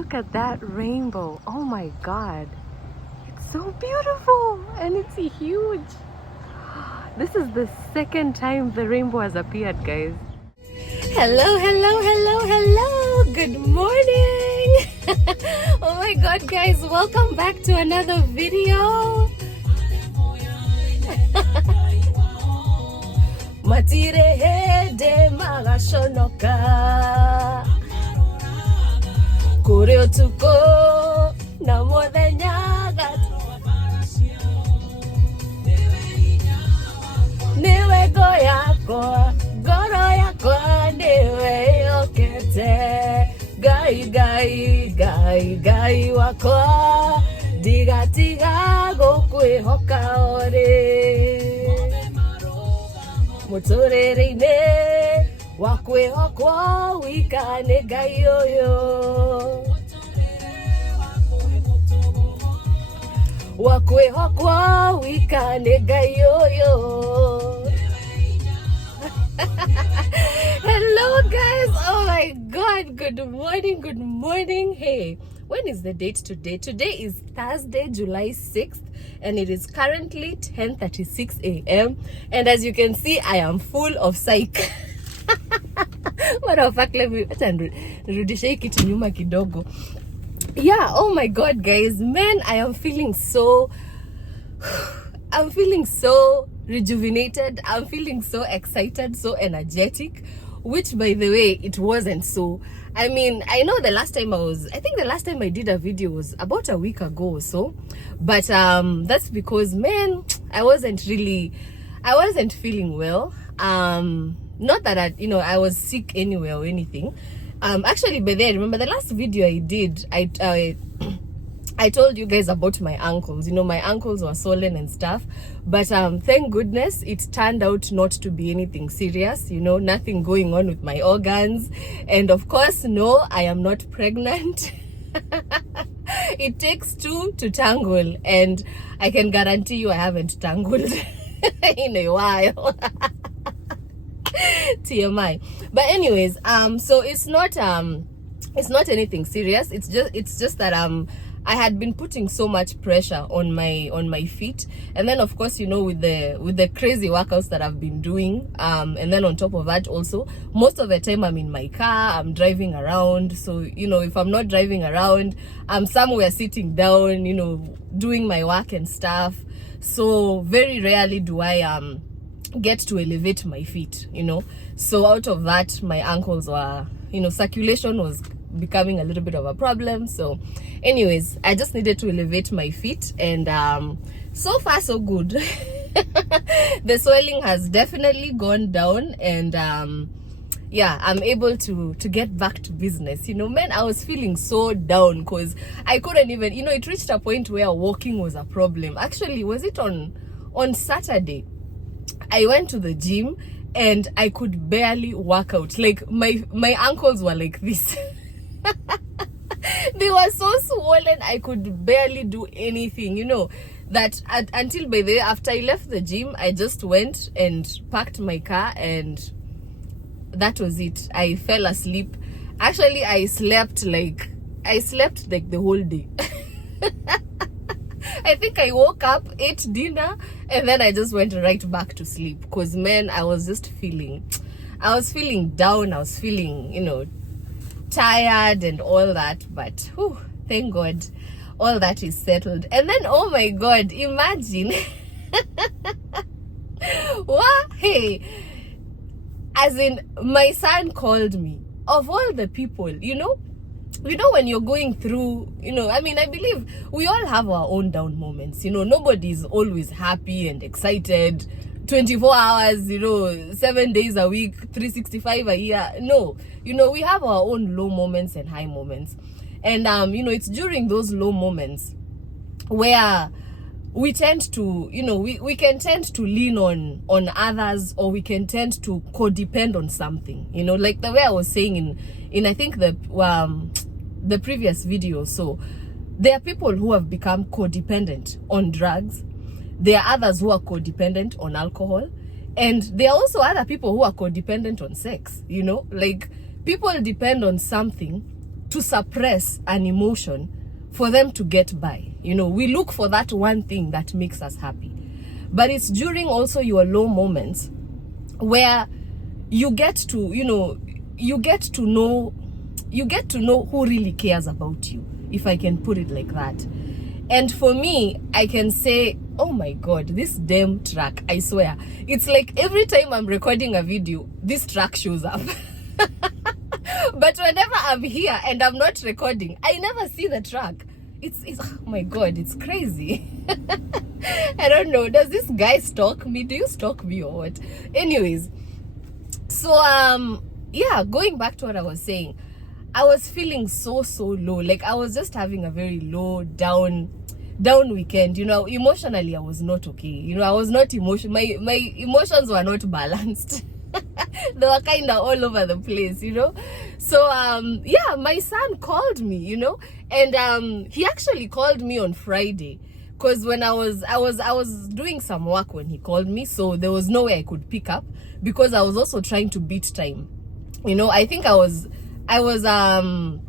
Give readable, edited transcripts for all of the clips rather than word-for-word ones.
Look at that rainbow. Oh my God. It's so beautiful and it's huge. This is the second time the rainbow has appeared, guys. Hello, hello, hello, hello. Good morning. Oh my God, guys. Welcome back to another video. Matire hede magashonoka kure otuko na muthenya niwe ngoro yakwa niwe yokete gai wakwa ndigatiga gukwihoka ori muturire-ine wakwihokwo wika nĩ Ngai ũyũ wakwihokwo wika nĩ Ngai ũyũ. Hello guys, oh my God, good morning. Hey, when is the date today? Today is Thursday, July 6th, and it is currently 10:36 a.m. and as you can see, I am full of psych. What the fuck, let me nirudishe kitu nyuma kidogo. Yeah, oh my God, guys, man, I'm feeling so rejuvenated. I'm feeling so excited, so energetic, which by the way, it wasn't so. I mean, I know the last time I think the last time I did a video was about a week ago or so, but that's because, man, I wasn't feeling well. Not that I was sick anyway or anything. Actually, by then, remember the last video I did, I told you guys about my ankles. My ankles were swollen and stuff, but thank goodness it turned out not to be anything serious. Nothing going on with my organs, and of course, no, I am not pregnant. It takes two to tangle, and I can guarantee you I haven't tangled in a while. TMI. But anyways, so it's not anything serious. It's just that I had been putting so much pressure on my feet, and then of course, with the crazy workouts that I've been doing, and then on top of that, also most of the time I'm in my car, I'm driving around. So if I'm not driving around, I'm somewhere sitting down, doing my work and stuff. So very rarely do I get to elevate my feet. So out of that, my ankles were, circulation was becoming a little bit of a problem. So anyways, I just needed to elevate my feet, and so far so good. The swelling has definitely gone down, and yeah, I'm able to get back to business. Man, I was feeling so down because I couldn't even, it reached a point where walking was a problem. Actually, was it on Saturday? I went to the gym and I could barely work out. Like my ankles were like this. They were so swollen, I could barely do anything. Until by the way, after I left the gym, I just went and parked my car, and that was it. I fell asleep. Actually, I slept like the whole day. I think I woke up, ate dinner, and then I just went right back to sleep. Because, man, I was feeling down. I was feeling, tired and all that. But, whew, thank God, all that is settled. And then, oh my God, imagine. What? Hey, as in, my son called me. Of all the people, when you're going through, I believe we all have our own down moments. Nobody's always happy and excited 24 hours, 7 days a week, 365 a year. No, we have our own low moments and high moments. And, it's during those low moments where we tend to, we can tend to lean on others, or we can tend to codepend on something, like the way I was saying in I think the previous video. So there are people who have become codependent on drugs. There are others who are codependent on alcohol, and there are also other people who are codependent on sex. Like people depend on something to suppress an emotion for them to get by. You know, we look for that one thing that makes us happy. But it's during also your low moments where you get to, you get to know who really cares about you, if I can put it like that. And for me, I can say, oh my God, this damn track, I swear. It's like every time I'm recording a video, this track shows up. But whenever I'm here and I'm not recording, I never see the track. It's oh my God, it's crazy. I don't know. Does this guy stalk me? Do you stalk me or what? Anyways, so yeah, going back to what I was saying, I was feeling so low. Like I was just having a very low down weekend. You know, emotionally I was not okay. You know, I was not my emotions were not balanced. They were kind of all over the place, you know. So yeah, my son called me, you know, and he actually called me on Friday, because when I was doing some work when he called me, so there was no way I could pick up, because I was also trying to beat time. You know, I think I was trying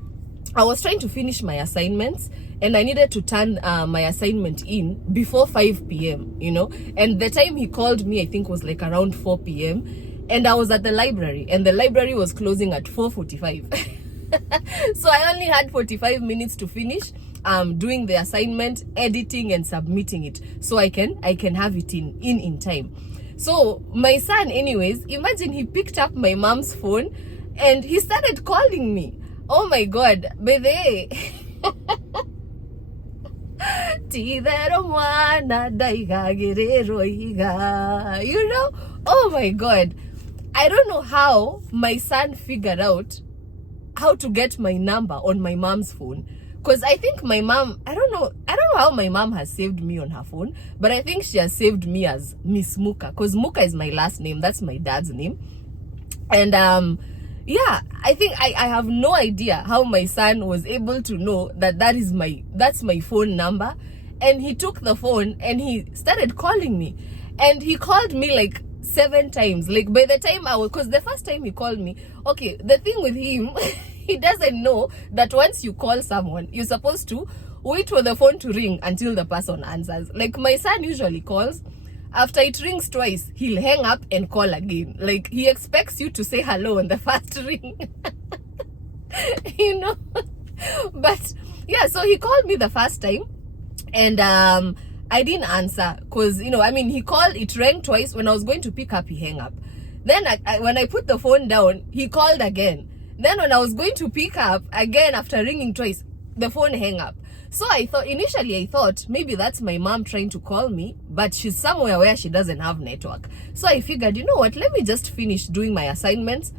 to finish my assignments, and I needed to turn my assignment in before 5 p.m., you know. And the time he called me, I think, was like around 4 p.m. And I was at the library, and the library was closing at 4:45. So I only had 45 minutes to finish doing the assignment, editing and submitting it, so I can have it in time. So my son, anyways, imagine he picked up my mom's phone and he started calling me. Oh my God, bebe. You know? Oh my God. I don't know how my son figured out how to get my number on my mom's phone, because I think my mom, I don't know how my mom has saved me on her phone, but I think she has saved me as Miss Muka, because Muka is my last name. That's my dad's name. And yeah, I think I have no idea how my son was able to know that that's my phone number. And he took the phone and he started calling me, and he called me like 7 times. Like by the time because the first time he called me, okay, the thing with him, he doesn't know that once you call someone, you're supposed to wait for the phone to ring until the person answers. Like my son usually calls, after it rings twice, he'll hang up and call again. Like he expects you to say hello on the first ring. You know. But yeah, so he called me the first time, and I didn't answer, because, you know, I mean, he called, it rang twice. When I was going to pick up, he hung up. Then when I put the phone down, he called again. Then when I was going to pick up again, after ringing twice, the phone hung up. So initially I thought maybe that's my mom trying to call me, but she's somewhere where she doesn't have network. So I figured, you know what, let me just finish doing my assignments,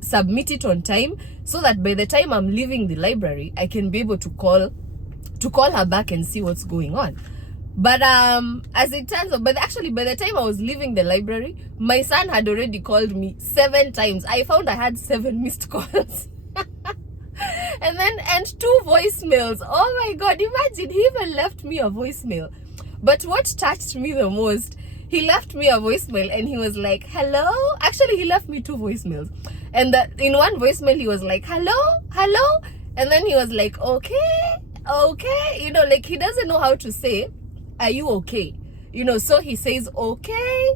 submit it on time, so that by the time I'm leaving the library, I can be able to call her back and see what's going on. But as it turns out, actually by the time I was leaving the library, my son had already called me 7 times. I found I had 7 missed calls. and 2 voicemails. Oh my God, imagine, he even left me a voicemail. But what touched me the most, he left me a voicemail and he was like, hello. Actually, he left me 2 voicemails, and in one voicemail he was like, hello, and then he was like, okay, you know, like he doesn't know how to say, are you okay? You know, so he says, okay.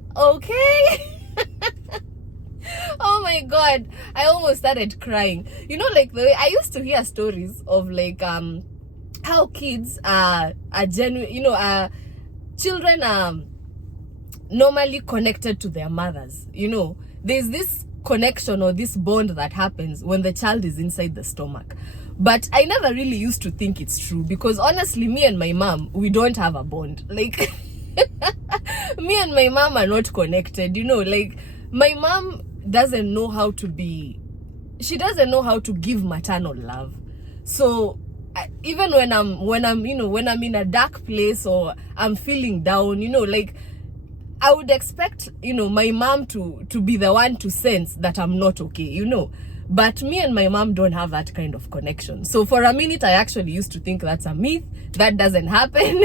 Oh my God, I almost started crying. You know, like the way I used to hear stories of like how kids are genuine, you know, children are normally connected to their mothers. You know, there's this connection or this bond that happens when the child is inside the stomach. But I never really used to think it's true, because honestly, me and my mom, we don't have a bond. Like me and my mom are not connected, you know. Like my mom doesn't know how to give maternal love. So even when I'm in a dark place or I'm feeling down, you know, like I would expect, you know, my mom to be the one to sense that I'm not okay, you know. But me and my mom don't have that kind of connection. So for a minute, I actually used to think that's a myth, that doesn't happen.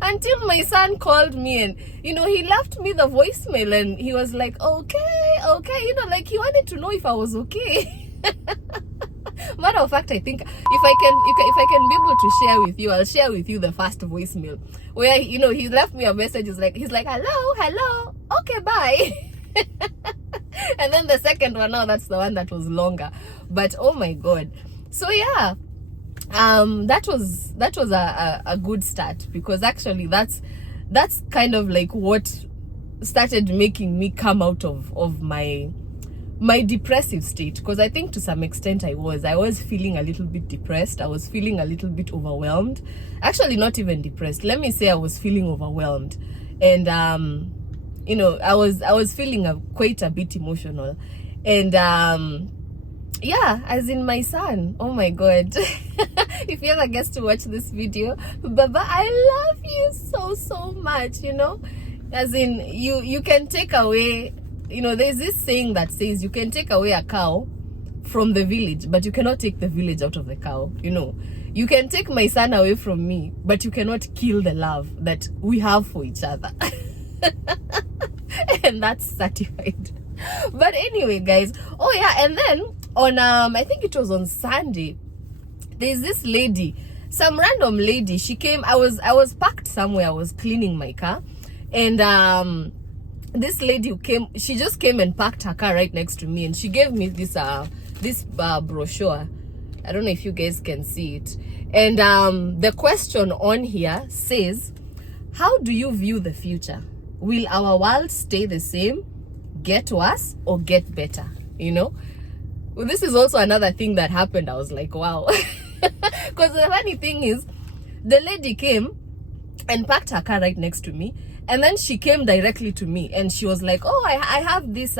Until my son called me and, you know, he left me the voicemail and he was like, okay, you know, like he wanted to know if I was okay. Matter of fact, I think if I can be able to share with you, I'll share with you the first voicemail where he left me a message. He's like hello, okay, bye. And then the second one, now that's the one that was longer. But oh my god. So yeah, that was a good start, because actually that's kind of like what started making me come out of my depressive state, because I think to some extent I was feeling a little bit depressed. I was feeling a little bit overwhelmed. Actually, not even depressed, let me say I was feeling overwhelmed. And I was feeling quite a bit emotional. And yeah, as in my son, oh my god. If he ever gets to watch this video, Baba, I love you so much. As in, you can take away, there's this saying that says you can take away a cow from the village, but you cannot take the village out of the cow. You can take my son away from me, but you cannot kill the love that we have for each other. And that's certified. But anyway, guys, oh yeah, and then on I think it was on Sunday, there's this lady, some random lady. She came. I was parked somewhere. I was cleaning my car, and this lady who came, she just came and parked her car right next to me, and she gave me this brochure. I don't know if you guys can see it. And the question on here says, how do you view the future? Will our world stay the same, get worse, or get better? Well, this is also another thing that happened. I was like, wow. Because the funny thing is, the lady came and parked her car right next to me, and then she came directly to me, and she was like, oh, I have these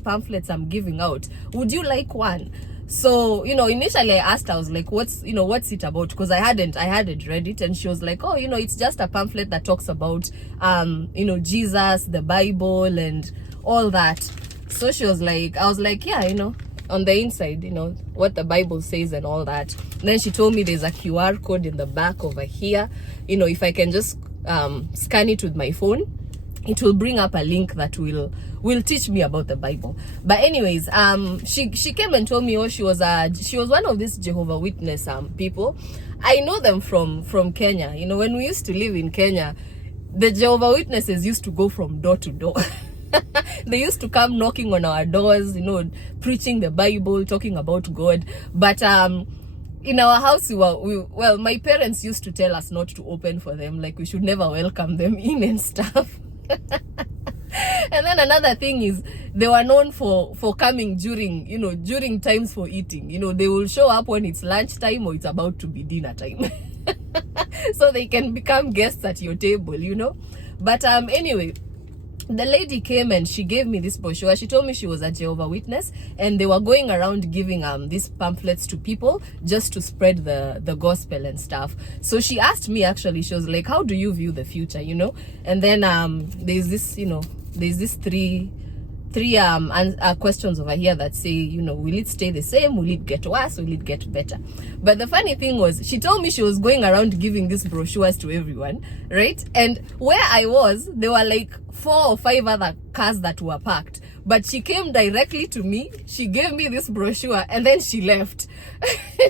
pamphlets I'm giving out, would you like one? So initially I asked, I was like, what's it about? Because I hadn't read it. And she was like, oh, it's just a pamphlet that talks about Jesus, the Bible, and all that. So she was like, I was like, yeah, on the inside, what the Bible says and all that. And then she told me there's a QR code in the back over here. If I can just scan it with my phone, it will bring up a link that will teach me about the Bible. But anyways, she came and told me, oh, she was one of these Jehovah Witness people. I know them from Kenya. When we used to live in Kenya, the Jehovah Witnesses used to go from door to door. They used to come knocking on our doors, preaching the Bible, talking about God. But in our house, well, my parents used to tell us not to open for them, like we should never welcome them in and stuff. And then another thing is, they were known for coming during times for eating. They will show up when it's lunchtime or it's about to be dinner time. So they can become guests at your table. But anyway, the lady came and she gave me this brochure. She told me she was a Jehovah Witness, and they were going around giving these pamphlets to people just to spread the gospel and stuff. So she asked me, actually, she was like, how do you view the future? And then there's this three questions over here that say, will it stay the same, will it get worse, will it get better? But the funny thing was, she told me she was going around giving these brochures to everyone, right? And where I was, there were like 4 or 5 other cars that were parked, but she came directly to me, she gave me this brochure, and then she left.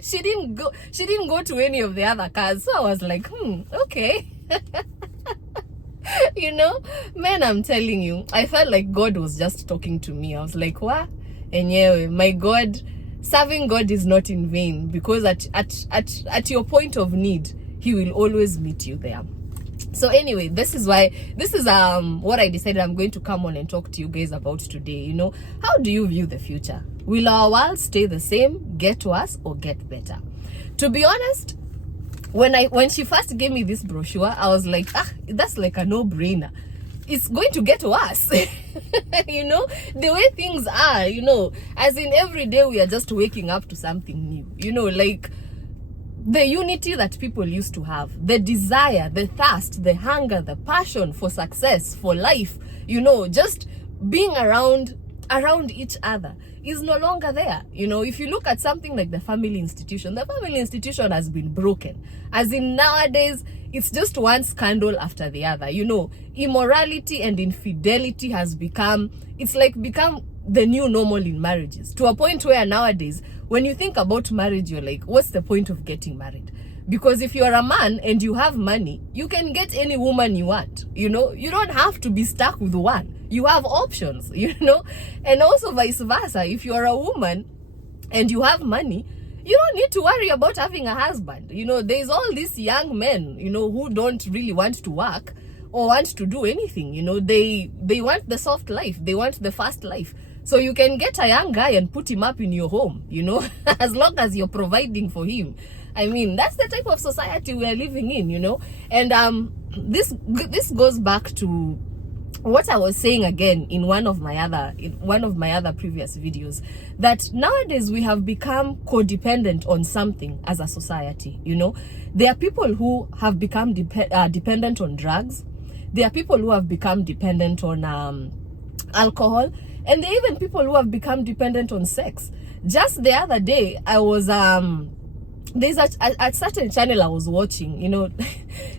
She didn't go to any of the other cars. So I was like, okay. Man, I'm telling you, I felt like God was just talking to me. I was like, what? And yeah, my God, serving God is not in vain, because at your point of need, he will always meet you there. So anyway, this is what I decided I'm going to come on and talk to you guys about today. How do you view the future? Will our world stay the same, get worse, or get better? To be honest, when she first gave me this brochure, I was like, that's like a no-brainer. It's going to get worse. The way things are, as in every day we are just waking up to something new, like the unity that people used to have, the desire, the thirst, the hunger, the passion for success, for life, just being around each other is no longer there. If you look at something like the family institution has been broken. As in, nowadays, it's just one scandal after the other. Immorality and infidelity has become the new normal in marriages, to a point where nowadays when you think about marriage, you're like, what's the point of getting married? Because if you're a man and you have money, you can get any woman you want. You know, you don't have to be stuck with one. You have options, you know. And also vice versa, if you're a woman and you have money, you don't need to worry about having a husband. You know, there's all these young men, you know, who don't really want to work or want to do anything. You know, they want the soft life, they want the fast life. So you can get a young guy and put him up in your home, you know, as long as you're providing for him. I mean, that's the type of society we are living in, you know. And this goes back to what I was saying again in one of my other previous videos, that nowadays we have become codependent on something as a society. You know, there are people who have become dependent on drugs. There are people who have become dependent on alcohol, and there are even people who have become dependent on sex. Just the other day, I was there's a certain channel I was watching. You know,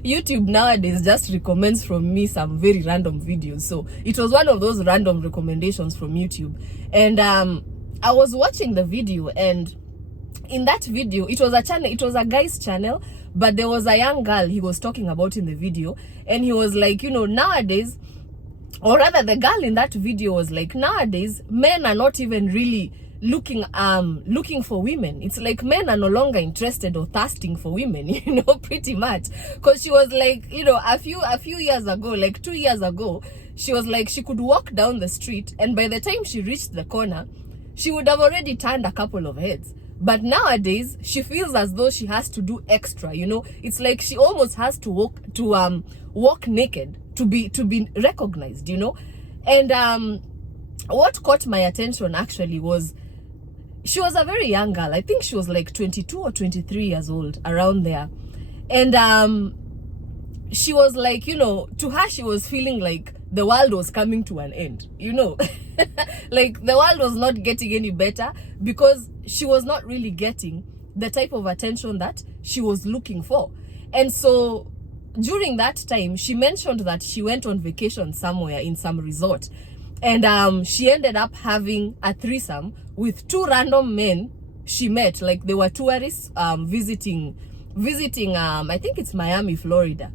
YouTube nowadays just recommends from me some very random videos. So it was one of those random recommendations from YouTube. And I was watching the video, and in that video, it was a guy's channel, but there was a young girl he was talking about in the video. And he was like, you know, nowadays, or rather the girl in that video was like, nowadays, men are not even really looking for women. It's like men are no longer interested or thirsting for women, you know, pretty much. Because she was like, you know, a few years ago, like 2 years ago, she was like, she could walk down the street, and by the time she reached the corner, she would have already turned a couple of heads. But nowadays, she feels as though she has to do extra, you know. It's like she almost has to walk naked to be recognized, you know. And what caught my attention actually was, she was a very young girl. I think she was like 22 or 23 years old, around there. And she was like, you know, to her, she was feeling like the world was coming to an end, you know. Like the world was not getting any better, because she was not really getting the type of attention that she was looking for. And so during that time, she mentioned that she went on vacation somewhere in some resort. And she ended up having a threesome with 2 random men she met. Like, they were tourists visiting I think it's Miami, Florida.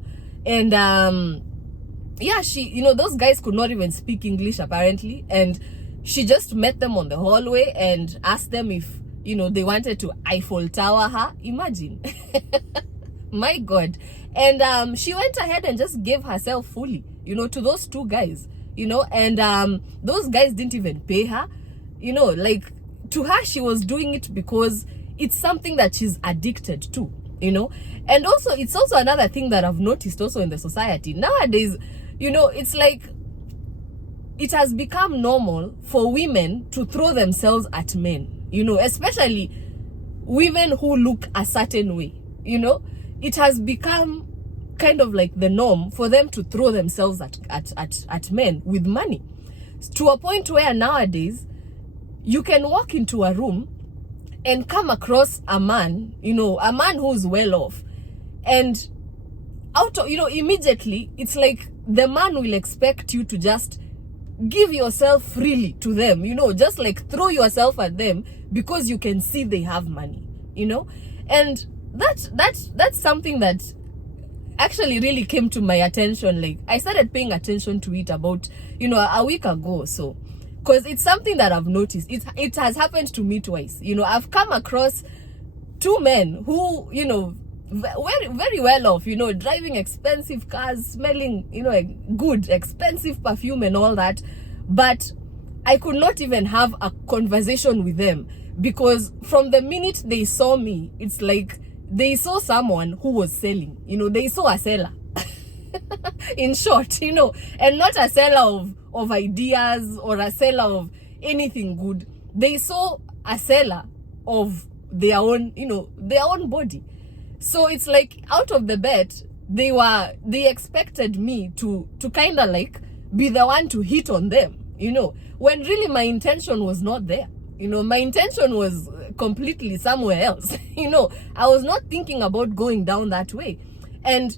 And yeah, she, you know, those guys could not even speak English apparently, and she just met them on the hallway and asked them if, you know, they wanted to Eiffel Tower her. Imagine. My God. And she went ahead and just gave herself fully, you know, to those 2 guys. You know, and those guys didn't even pay her. You know, like, to her, she was doing it because it's something that she's addicted to, you know. And also, it's also another thing that I've noticed also in the society nowadays. You know, it's like it has become normal for women to throw themselves at men, you know, especially women who look a certain way. You know, it has become kind of like the norm for them to throw themselves at men with money, to a point where nowadays you can walk into a room and come across a man, you know, a man who's well off, and you know, immediately it's like the man will expect you to just give yourself freely to them, you know, just like throw yourself at them because you can see they have money, you know. And that's something that actually really came to my attention. Like, I started paying attention to it about, you know, a week ago or so, because it's something that I've noticed. It has happened to me twice. You know, I've come across 2 men who, you know, very, very well off, you know, driving expensive cars, smelling, you know, a good expensive perfume and all that, but I could not even have a conversation with them, because from the minute they saw me, it's like they saw someone who was selling, you know, they saw a seller. In short, you know, and not a seller of ideas or a seller of anything good. They saw a seller of their own, you know, their own body. So it's like, out of the bet, they expected me to kind of like be the one to hit on them, you know, when really my intention was not there. You know, my intention was completely somewhere else. You know, I was not thinking about going down that way. And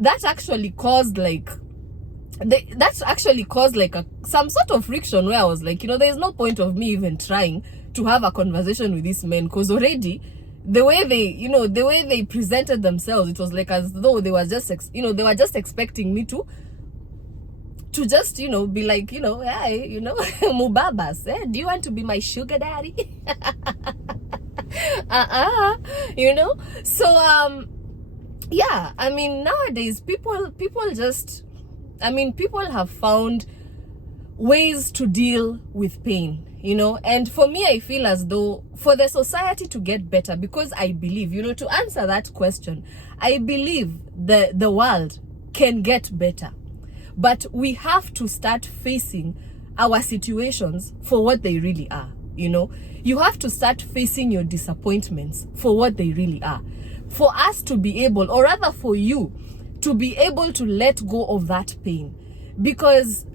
that actually caused like that's actually caused like some sort of friction where I was like, there's no point of me even trying to have a conversation with these men, because already the way they presented themselves, it was like as though they were just they were just expecting me to just be like, hey, mubabas, do you want to be my sugar daddy? So yeah, I mean, nowadays people have found ways to deal with pain, and for me, I feel as though for the society to get better, because I believe, to answer that question, I believe the world can get better, but we have to start facing our situations for what they really are. You have to start facing your disappointments for what they really are, for us to be able, or rather for you to be able to let go of that pain. Because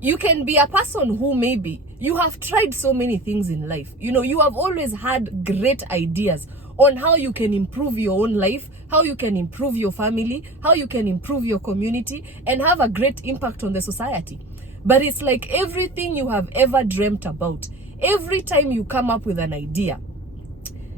you can be a person who maybe you have tried so many things in life. You have always had great ideas on how you can improve your own life, how you can improve your family, how you can improve your community, and have a great impact on the society. But it's like everything you have ever dreamt about, every time you come up with an idea,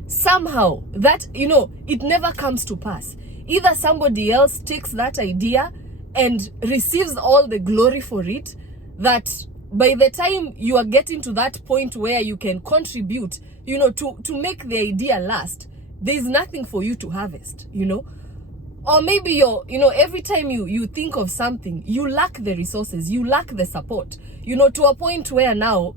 somehow that, it never comes to pass. Either somebody else takes that idea and receives all the glory for it, that by the time you are getting to that point where you can contribute, to make the idea last, there's nothing for you to harvest, Or maybe every time you think of something, you lack the resources, you lack the support, to a point where now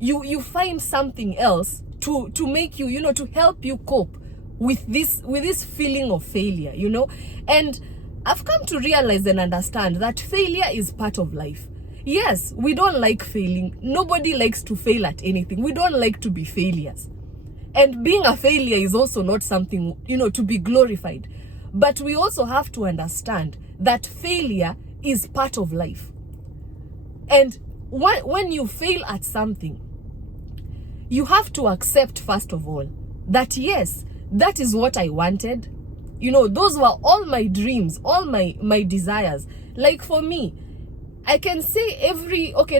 you find something else to make you, to help you cope with this feeling of failure, And I've come to realize and understand that failure is part of life. Yes, we don't like failing. Nobody likes to fail at anything. We don't like to be failures. And being a failure is also not something, to be glorified. But we also have to understand that failure is part of life. And when you fail at something, you have to accept, first of all, that yes, that is what I wanted. Those were all my dreams, all my desires. Like for me, I can say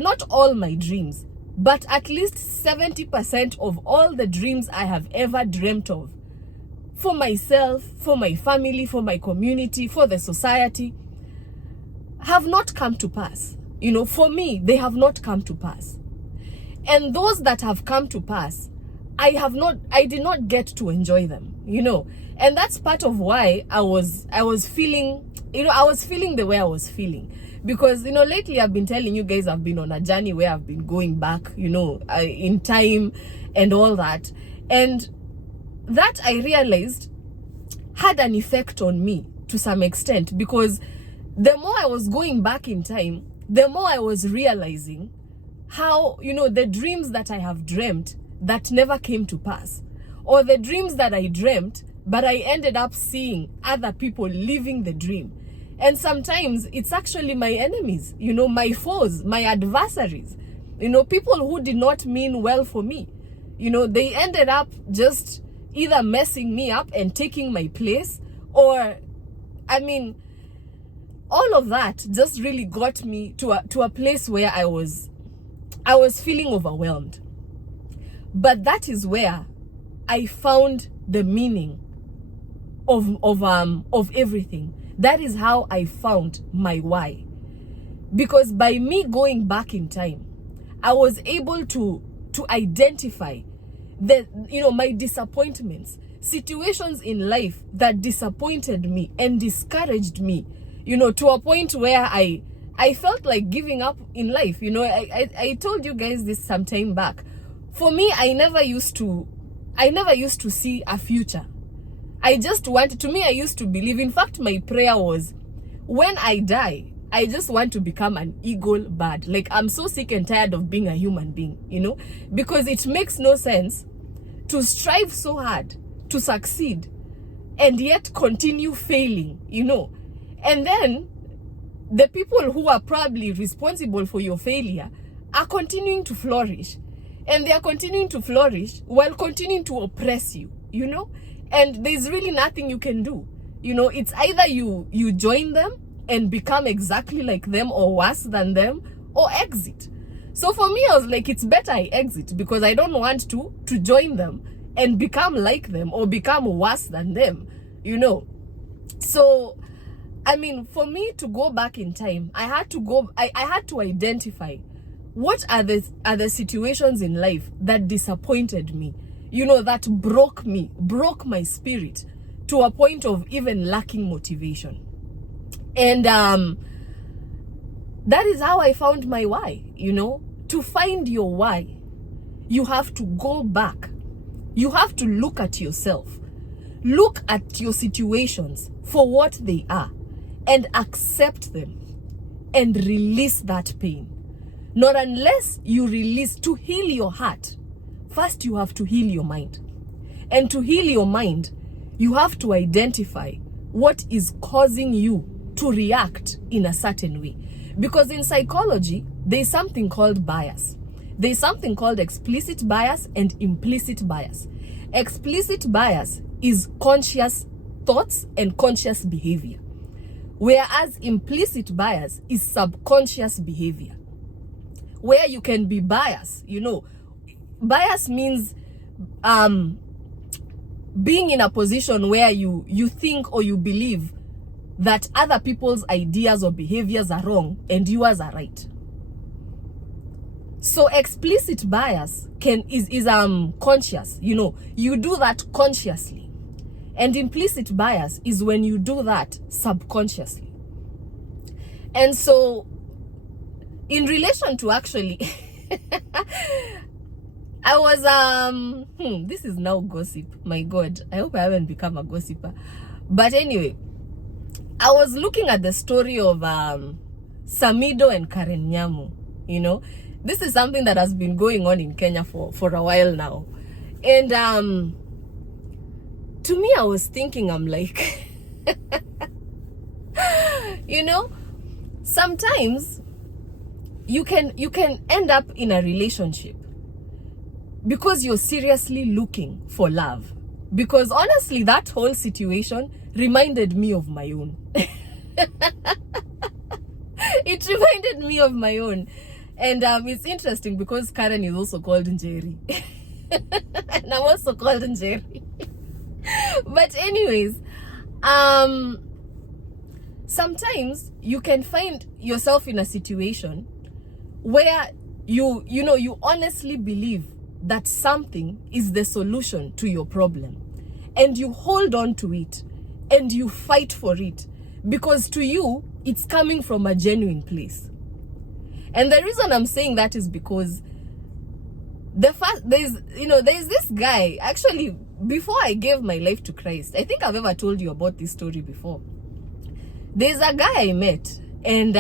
not all my dreams, but at least 70% of all the dreams I have ever dreamt of, for myself, for my family, for my community, for the society, have not come to pass. For me, they have not come to pass. And those that have come to pass, I did not get to enjoy them, And that's part of why I was feeling, I was feeling the way I was feeling. Because, lately I've been telling you guys I've been on a journey where I've been going back, in time and all that. And that, I realized, had an effect on me to some extent. Because the more I was going back in time, the more I was realizing how, the dreams that I have dreamt that never came to pass. Or the dreams that I dreamt, but I ended up seeing other people living the dream. And sometimes it's actually my enemies, my foes, my adversaries, people who did not mean well for me. They ended up just either messing me up and taking my place, or, all of that just really got me to a place where I was feeling overwhelmed. But that is where I found the meaning of everything. That is how I found my why. Because by me going back in time, I was able to identify my disappointments, situations in life that disappointed me and discouraged me, to a point where I felt like giving up in life. I told you guys this some time back. For me, I never used to see a future. I used to believe. In fact, my prayer was, when I die, I just want to become an eagle bird. Like, I'm so sick and tired of being a human being, because it makes no sense to strive so hard to succeed and yet continue failing, And then the people who are probably responsible for your failure are continuing to flourish. And they are continuing to flourish while continuing to oppress you, And there's really nothing you can do. It's either you join them and become exactly like them or worse than them, or exit. So for me, I was like, it's better I exit, because I don't want to join them and become like them or become worse than them, you know. So I mean, for me to go back in time, I had to identify what are the situations in life that disappointed me, you know, that broke my spirit to a point of even lacking motivation. And that is how I found my why, you know. To find your why, you have to go back. You have to look at yourself. Look at your situations for what they are and accept them and release that pain. Not unless you release. To heal your heart, first you have to heal your mind. And to heal your mind, you have to identify what is causing you to react in a certain way. Because in psychology, there's something called bias. There's something called explicit bias and implicit bias. Explicit bias is conscious thoughts and conscious behavior, whereas implicit bias is subconscious behavior, where you can be biased. You know, bias means being in a position where you think or you believe that other people's ideas or behaviors are wrong and yours are right. So explicit bias is conscious, you know, you do that consciously. And implicit bias is when you do that subconsciously. And so in relation to actually I was this is now gossip. My God, I hope I haven't become a gossiper. But anyway, I was looking at the story of Samido and Karen Nyamu. You know, this is something that has been going on in Kenya for a while now. And to me, I was thinking, I'm like, you know, sometimes you can end up in a relationship because you're seriously looking for love. Because honestly, that whole situation reminded me of my own. It reminded me of my own. And it's interesting because Karen is also called Njeri. And I'm also called Njeri. But anyways, sometimes you can find yourself in a situation where you honestly believe that something is the solution to your problem, and you hold on to it and you fight for it because to you it's coming from a genuine place. And the reason I'm saying that is because there's this guy. Actually, before I gave my life to Christ, I think I've ever told you about this story before. There's a guy I met, and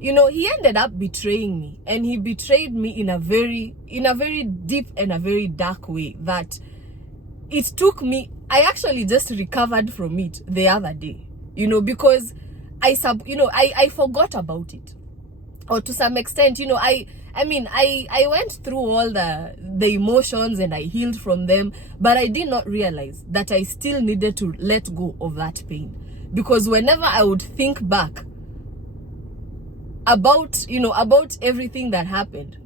he ended up betraying me, and he betrayed me in a very deep and a very dark way that it took me. I actually just recovered from it the other day, because I forgot about it, or to some extent, I went through all the emotions and I healed from them, but I did not realize that I still needed to let go of that pain, because whenever I would think back about everything that happened,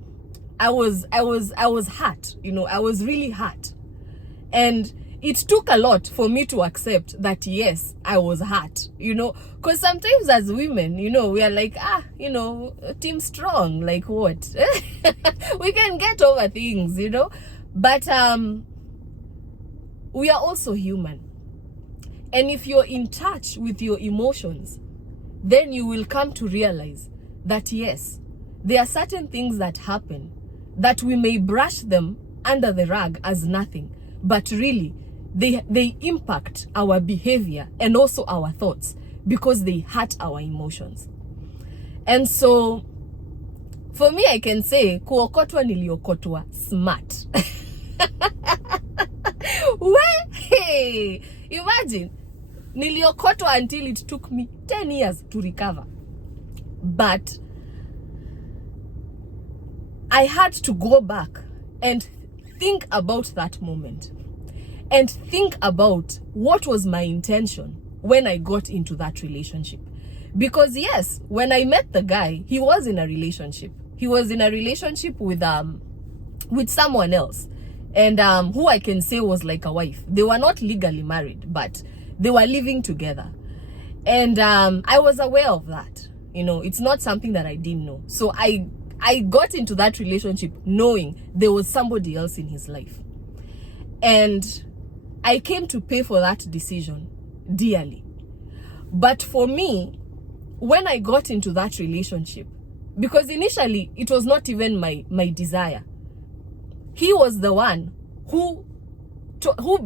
I was hurt. I was really hurt, and it took a lot for me to accept that yes, I was hurt, because sometimes as women, we are like, team strong, like what? We can get over things, but we are also human. And if you're in touch with your emotions, then you will come to realize that yes, there are certain things that happen that we may brush them under the rug as nothing, but really they impact our behavior and also our thoughts because they hurt our emotions. And so for me, I can say kuokotwa niliokotwa smart. Hey, imagine niliokotwa until it took me 10 years to recover. But I had to go back and think about that moment and think about what was my intention when I got into that relationship. Because yes, when I met the guy, he was in a relationship. He was in a relationship with someone else, and who I can say was like a wife. They were not legally married, but they were living together. And I was aware of that. You know, it's not something that I didn't know. So I got into that relationship knowing there was somebody else in his life. And I came to pay for that decision dearly. But for me, when I got into that relationship, because initially it was not even my desire, he was the one who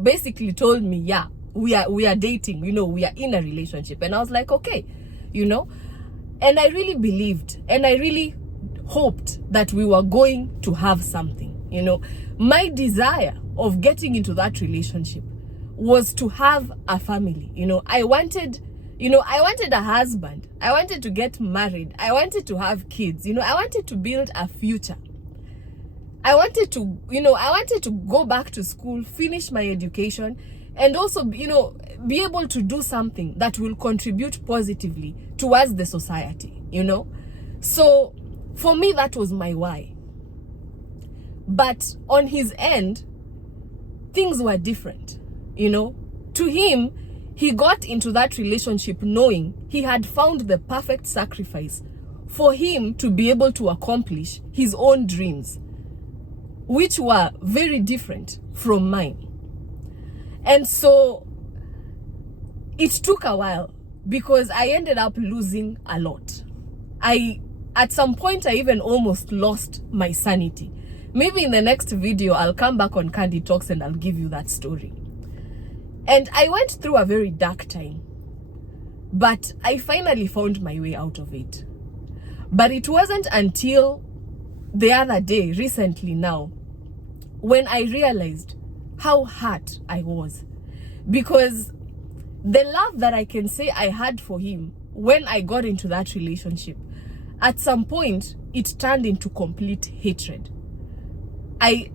basically told me, yeah, we are dating, you know, we are in a relationship. And I was like, okay, you know, and I really believed and I really hoped that we were going to have something, you know. My desire of getting into that relationship was to have a family, you know. I wanted a husband. I wanted to get married. I wanted to have kids, you know. I wanted to build a future. I wanted to go back to school, finish my education, and also, you know, be able to do something that will contribute positively towards the society, you know. So for me, that was my why. But on his end, things were different, you know. To him, he got into that relationship knowing he had found the perfect sacrifice for him to be able to accomplish his own dreams, which were very different from mine. And so it took a while because I ended up losing a lot. At some point, I even almost lost my sanity. Maybe in the next video, I'll come back on Candy Talks and I'll give you that story. And I went through a very dark time, but I finally found my way out of it. But it wasn't until the other day, recently now, when I realized how hurt I was. Because the love that I can say I had for him when I got into that relationship, at some point, it turned into complete hatred. I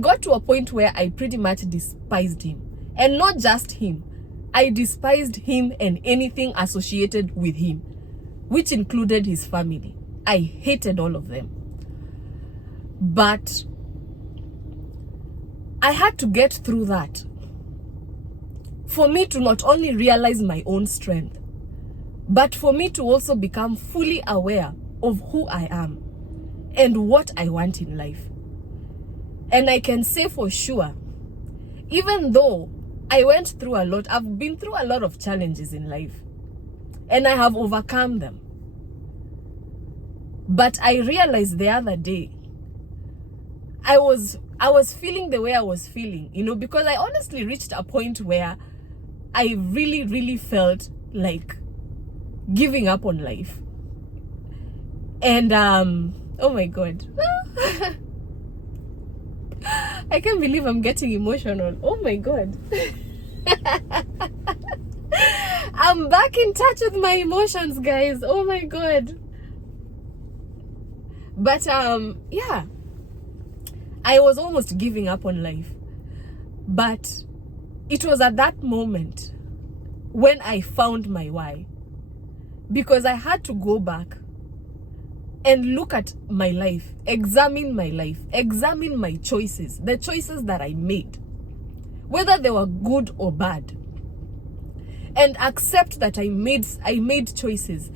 got to a point where I pretty much despised him. And not just him. I despised him and anything associated with him, which included his family. I hated all of them. But I had to get through that for me to not only realize my own strength, but for me to also become fully aware of who I am and what I want in life. And I can say for sure, even though I went through a lot, I've been through a lot of challenges in life, and I have overcome them. But I realized the other day, I was feeling the way I was feeling, you know, because I honestly reached a point where I really, really felt like giving up on life. And, oh my God. I can't believe I'm getting emotional. Oh my God. I'm back in touch with my emotions, guys. Oh my God. But, yeah. I was almost giving up on life. But it was at that moment when I found my why. Because I had to go back and look at my life, examine my choices, the choices that I made, whether they were good or bad, and accept that I made choices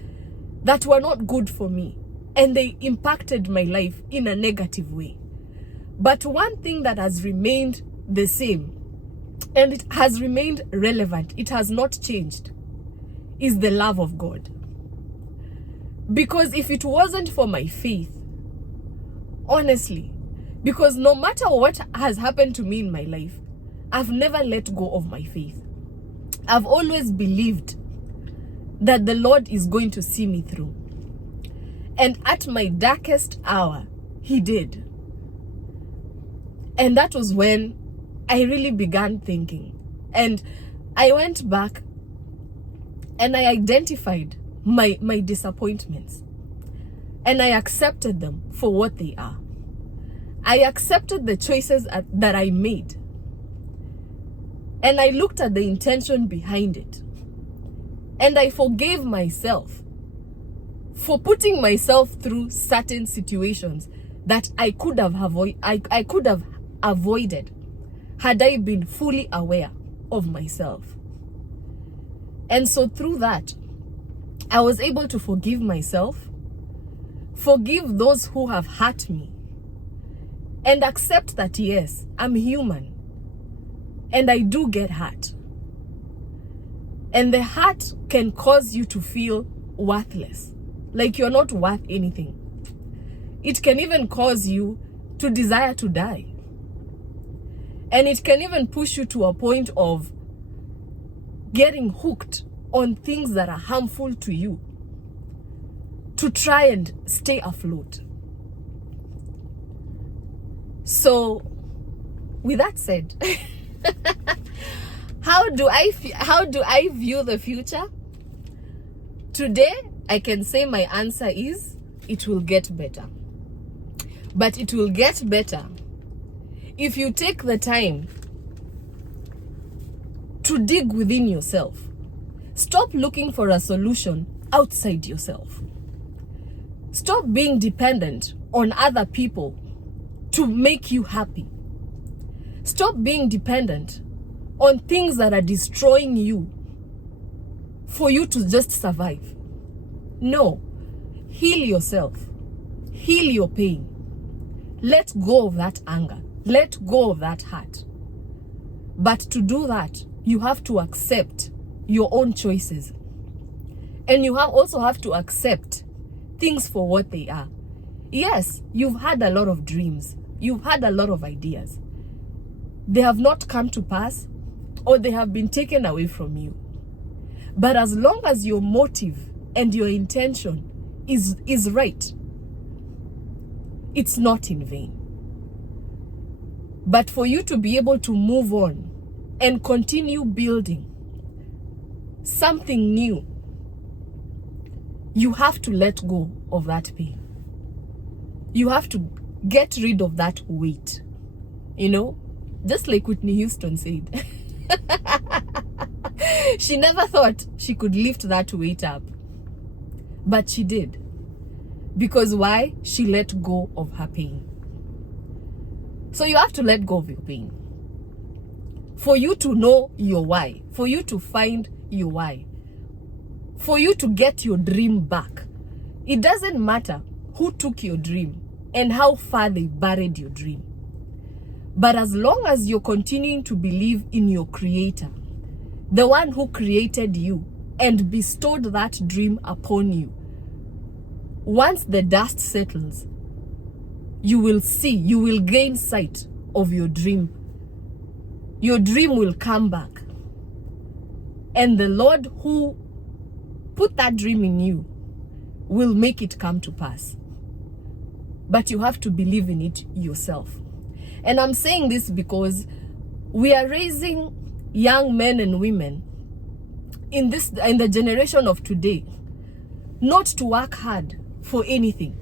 that were not good for me, and they impacted my life in a negative way. But one thing that has remained the same, and it has remained relevant, it has not changed, is the love of God. Because if it wasn't for my faith, honestly, because no matter what has happened to me in my life, I've never let go of my faith. I've always believed that the Lord is going to see me through. And at my darkest hour, He did. And that was when I really began thinking. And I went back and I identified my disappointments, and I accepted them for what they are. I accepted the choices that I made, and I looked at the intention behind it, And I forgave myself for putting myself through certain situations that I could have avoided had I been fully aware of myself. And so through that, I was able to forgive myself, forgive those who have hurt me, and accept that yes, I'm human and I do get hurt. And the hurt can cause you to feel worthless, like you're not worth anything. It can even cause you to desire to die. And it can even push you to a point of getting hooked on things that are harmful to you to try and stay afloat. So, with that said, how do I view the future? Today, I can say my answer is it will get better. But it will get better if you take the time to dig within yourself. Stop looking for a solution outside yourself. Stop being dependent on other people to make you happy. Stop being dependent on things that are destroying you for you to just survive. No. Heal yourself. Heal your pain. Let go of that anger. Let go of that hurt. But to do that, you have to accept your own choices. And you also have to accept things for what they are. Yes, you've had a lot of dreams. You've had a lot of ideas. They have not come to pass, or they have been taken away from you. But as long as your motive and your intention is right, it's not in vain. But for you to be able to move on and continue building something new, you have to let go of that pain. You have to get rid of that weight. You know, just like Whitney Houston said. She never thought she could lift that weight up. But she did. Because why? She let go of her pain. So you have to let go of your pain. For you to know your why. For you to find your why. For you to get your dream back. It doesn't matter who took your dream and how far they buried your dream. But as long as you're continuing to believe in your creator, the one who created you and bestowed that dream upon you, once the dust settles, you will gain sight of your dream. Your dream will come back. And the Lord who put that dream in you will make it come to pass. But you have to believe in it yourself. And I'm saying this because we are raising young men and women in the generation of today not to work hard for anything.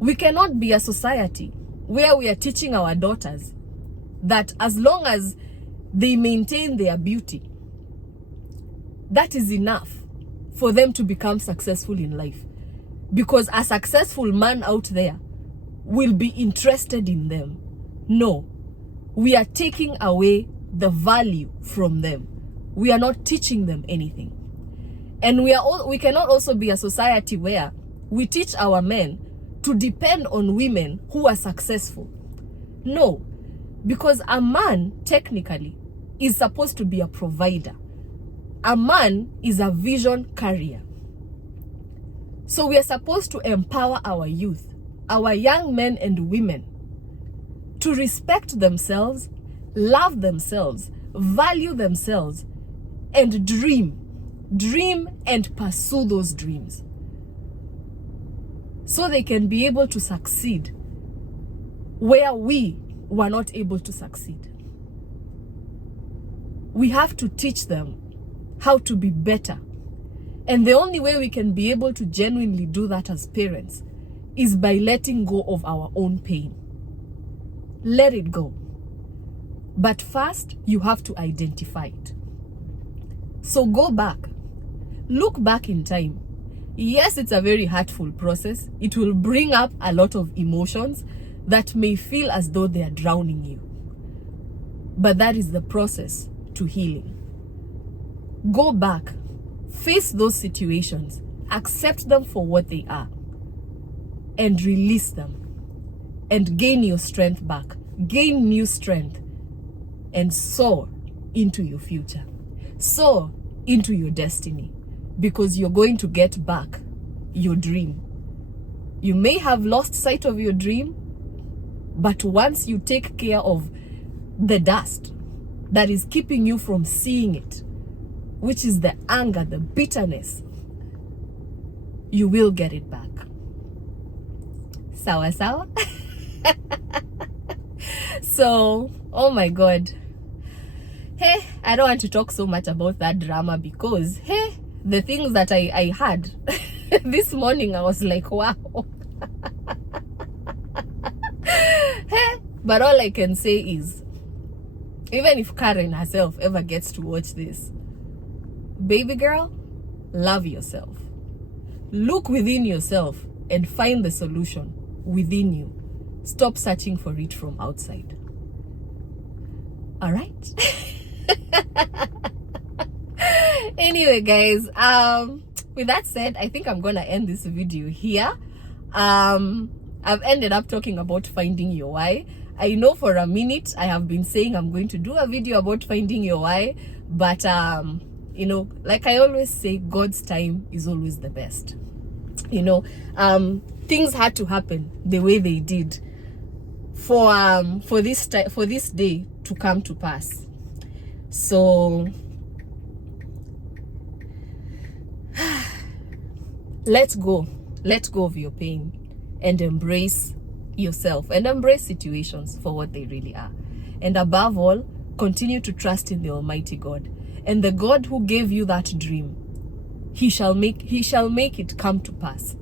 We cannot be a society where we are teaching our daughters that as long as they maintain their beauty, that is enough for them to become successful in life. Because a successful man out there will be interested in them. No, we are taking away the value from them. We are not teaching them anything. And we cannot also be a society where we teach our men to depend on women who are successful. No, because a man technically is supposed to be a provider. A man is a vision carrier. So we are supposed to empower our youth, our young men and women, to respect themselves, love themselves, value themselves, and dream and pursue those dreams, so they can be able to succeed where we were not able to succeed. We have to teach them how to be better. And the only way we can be able to genuinely do that as parents is by letting go of our own pain. Let it go. But first, you have to identify it. So go back look back in time. Yes, it's a very hurtful process. It will bring up a lot of emotions that may feel as though they are drowning you. But that is the process to healing. Go back, face those situations, accept them for what they are, and release them. And gain your strength back. Gain new strength. And soar into your future. Soar into your destiny. Because you're going to get back your dream. You may have lost sight of your dream, but once you take care of the dust that is keeping you from seeing it, which is the anger, the bitterness, you will get it back. Sawa sawa? So, oh my God. Hey, I don't want to talk so much about that drama because, hey, the things that I had this morning, I was like, wow. Hey, but all I can say is, even if Karen herself ever gets to watch this, baby girl, love yourself. Look within yourself and find the solution within you. Stop searching for it from outside. All right? Anyway, guys, with that said, I think I'm gonna end this video here. I've ended up talking about finding your why. I know for a minute I have been saying I'm going to do a video about finding your why, but you know, like I always say, God's time is always the best. You know, things had to happen the way they did for this day to come to pass. So let go of your pain and embrace yourself and embrace situations for what they really are. And above all, continue to trust in the Almighty God. And the God who gave you that dream, he shall make it come to pass.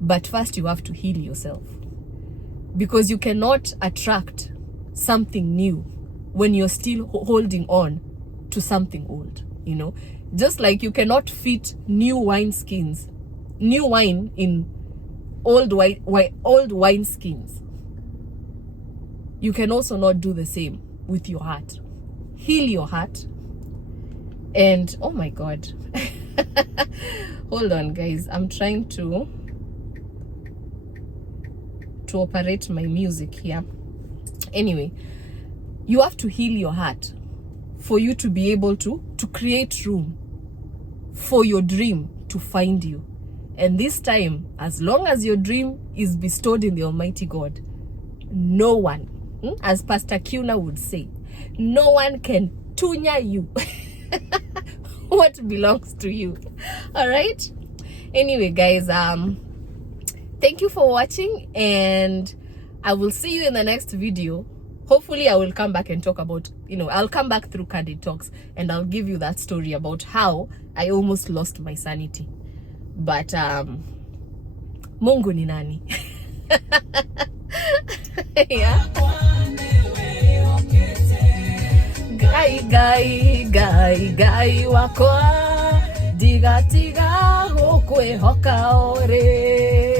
But first you have to heal yourself, because you cannot attract something new when you're still holding on to something old. You know, just like you cannot fit new wine in old wine skins, you can also not do the same with your heart. Heal your heart. And oh my God, hold on guys, I'm trying to operate my music here. Anyway, you have to heal your heart for you to be able to create room for your dream to find you. And this time, as long as your dream is bestowed in the Almighty God, no one, as Pastor Kuna would say, no one can tunya you what belongs to you. All right? Anyway, guys, thank you for watching, and I will see you in the next video. Hopefully I will come back and talk about, you know, I'll come back through Candid Talks and I'll give you that story about how I almost lost my sanity. But Mungu ni nani? Yeah. Gai wakwa diga tiga gukwihoka ore.